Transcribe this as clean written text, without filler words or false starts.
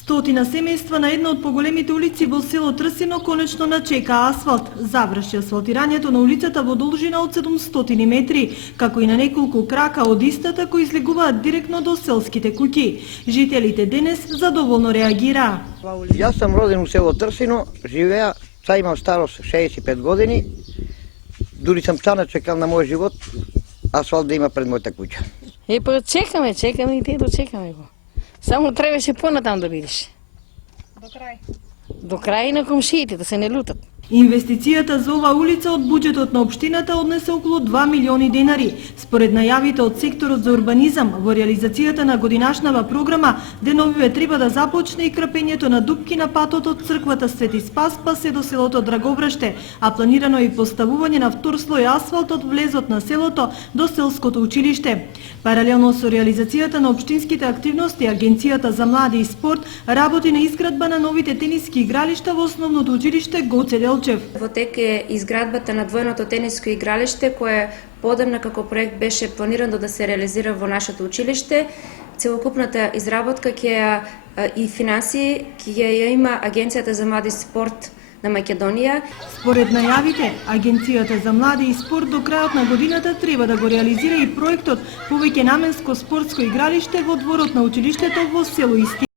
Стотина семејства на една од поголемите улици во село Трсино конечно начека асфалт. Заврши асфалтирањето на улицата во должина од 700 метри, како и на неколку крака од истата кои излегуваат директно до селските куќи. Жителите денес задоволно реагираа. Јас сам роден у село Трсино, живеа, са имам старост 65 години. Дури сам стана чекал на мој живот асфалт да има пред мојата куќа. Па чекаме и те дочекаме го. Само требаше понатам да бидеш. До крај. До крај на комшиите, да се не лутат. Инвестицијата за оваа улица од буџетот на општината однесе околу 2 милиони денари. Според најавите од секторот за урбанизам, во реализацијата на годинашнава програма, деновиве треба да започне и крпењето на дупки на патот од црквата Свети Спас па се до селото Драговраште, а планирано е и поставување на втор слој асфалт од влезот на селото до селското училиште. Паралелно со реализацијата на општинските активности, Агенцијата за млади и спорт работи на изградба на новите тениски игралишта во основното училиште Гоце Делчев. Во тек е изградбата на двојното тениско игралиште, кое подамна како проект беше планирано да се реализира во нашето училиште. Целокупната изработка и финансии ќе ја има Агенцијата за млади и спорт на Македонија. Според најавите, Агенцијата за млади и спорт до крајот на годината треба да го реализира и проектот повеќе наменско спортско игралиште во дворот на училиштето во село Истина.